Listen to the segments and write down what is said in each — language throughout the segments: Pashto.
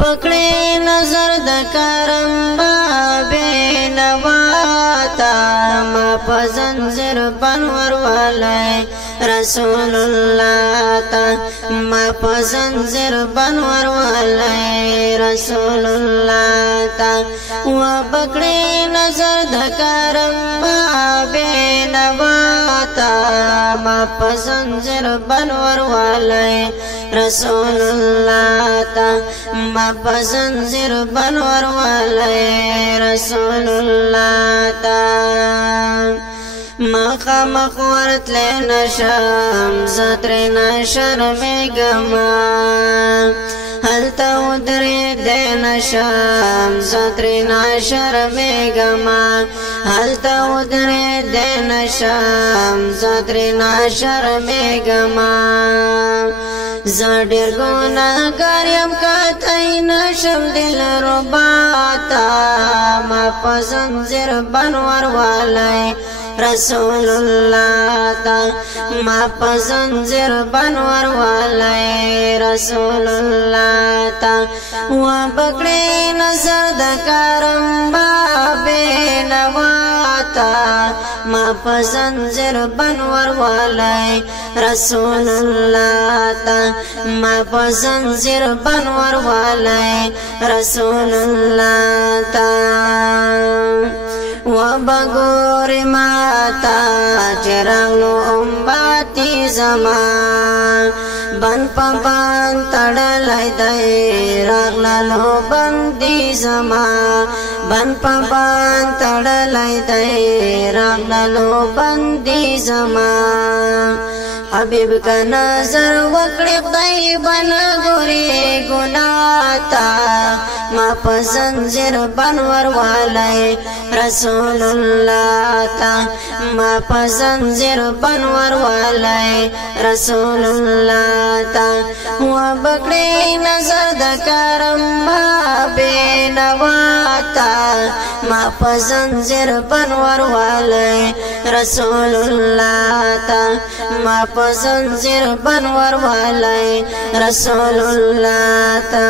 پکړې نظر د کرم بابې نواتا ما په زنځیر بنور والای رسول الله تا ما په زنځیر بنور والای رسول الله تا و پکړې نظر د کرم بابې نواتا ما په زنځیر بنور والای رسول الله تا ما په زنځیر بنور والای رسول الله تا مخامخ ورتلی نشم زترنا شرمېږمه هلته ودرېدی نشم زترنا شرمېږمه هلته ودرېدی نشم زترنا شرمېږمه زه ډېر ګناهګار یم کتی نشم دلربا تا ما په زنځیر بنور والای رسول الله تا ما په زنځیر بنور والای رسول الله تا و پکړې نظر د کرم بابې نواتا ما په زنځیر بنور والای رسول الله تا ما په زنځیر بنور والای رسول الله تا و بګور ماتا چرغلو امباتی زما بن پمپان تړلای دی راغلو بندي زما بن پمپان تړلای دی راغلو بندي زما حبیب کا نظر وکړې خدای بن ګوري ګناتا ما په زنځیر بنور والای رسول الله تا ما په زنځیر بنور والای رسول الله تا و پکړې نظر د کرم بابې نواتا ما په زنځیر بنور والای رسول الله تا ما په زنځیر بنور والای رسول الله تا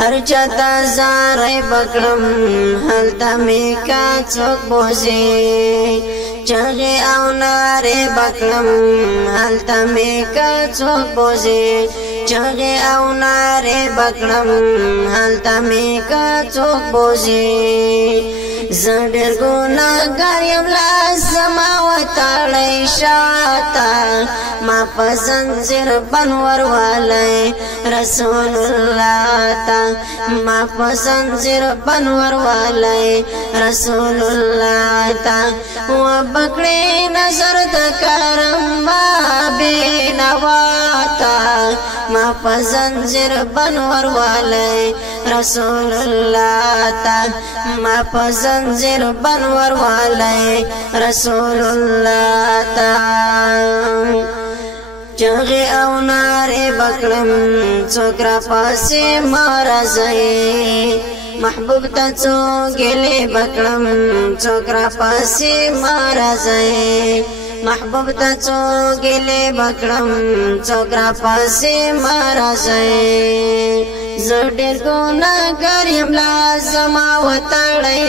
هر چاته زارې بکړم هلته مې کا څوک بوزي چغې او نارې بکړم هلته مې کا څوک بوزي چغې او نارې بکړم هلته مې کا څوک بوزي زه ډېر ګناهګار یم لاس زما وتړی شاته ما په زنځیر بنور والای رسول الله تا ما په زنځیر بنور والای رسول الله تا و پکړې نظر د کرم بابې نواتا ما په زنځیر بنور والای رسول الله تا ما په زنځیر بنور والای رسول الله تا چغې او نارې بکړم څوک را پاسې مرزای محبوب ته څوک ګلې بکړم څوک را پاسې مرزای محبوب ته څوک ګلې بکړم څوک را پاسې مرزای زه ډېر ګناهګار یم لاس زما وتړی